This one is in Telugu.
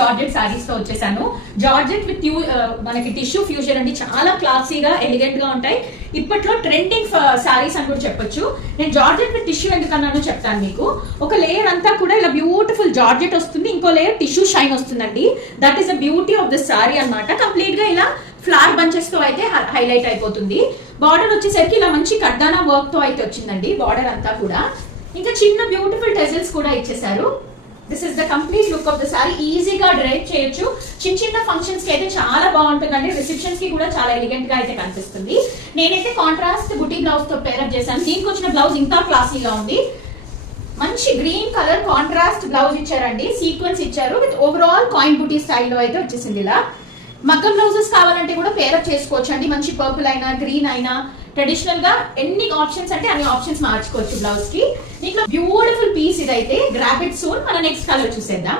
జార్జెట్ సారీస్ తో వచ్చేసాను. జార్జెట్ విత్ మనకి టిష్యూ ఫ్యూజన్ అండి, చాలా క్లాసీగా ఎలిగెంట్ గా ఉంటాయి. ఇప్పట్లో ట్రెండింగ్ సారీస్ అని కూడా చెప్పొచ్చు. నేను జార్జెట్ విత్ టిష్యూ ఎందుకన్నానో చెప్తాను మీకు. ఒక లేయర్ అంతా కూడా ఇలా బ్యూటిఫుల్ జార్జెట్ వస్తుంది, ఇంకో లేయర్ టిష్యూ షైన్ వస్తుందండి. That is the beauty of the sorry అన్నమాట. కంప్లీట్ గా ఇలా ఫ్లవర్ బంచెస్ తో అయితే హైలైట్ అయిపోతుంది. బార్డర్ వచ్చేసరికి ఇలా మంచి కడ్డానా వర్క్ తో అయితే వచ్చిందండి బార్డర్ అంతా కూడా. ఇంకా చిన్న బ్యూటిఫుల్ టెజల్స్ కూడా ఇచ్చేసారు. This is the complete look of the sorry. ఈజీగా డ్రైప్ చేయొచ్చు. చిన్న చిన్న ఫంక్షన్స్ కి అయితే చాలా బాగుంటుందండి. రిసెప్షన్స్ కి కూడా చాలా ఎలిగెంట్ గా అయితే కనిపిస్తుంది. నేనైతే కాంట్రాస్ట్ బుటీ బ్లౌజ్ తో పేరప్ చేశాను. దీనికి వచ్చిన బ్లౌజ్ ఇంకా క్లాసీగా ఉంది. మంచి గ్రీన్ కలర్ కాంట్రాస్ట్ బ్లౌజ్ ఇచ్చారండి, సీక్వెన్స్ ఇచ్చారు విత్ ఓవరాల్ కాయిన్ బుటీ స్టైల్లో అయితే వచ్చేసింది. ఇలా మగ్గం బ్లౌజెస్ కావాలంటే కూడా పేరప్ చేసుకోవచ్చు అండి. మంచి పర్పుల్ అయినా గ్రీన్ అయినా ట్రెడిషనల్ గా ఎన్ని ఆప్షన్స్ అంటే అన్ని ఆప్షన్స్ మార్చుకోవచ్చు బ్లౌజ్ కి. దీంట్లో బ్యూటిఫుల్ పీస్ ఇదైతే. Grab it soon. మన నెక్స్ట్ కలర్ చూసేద్దాం.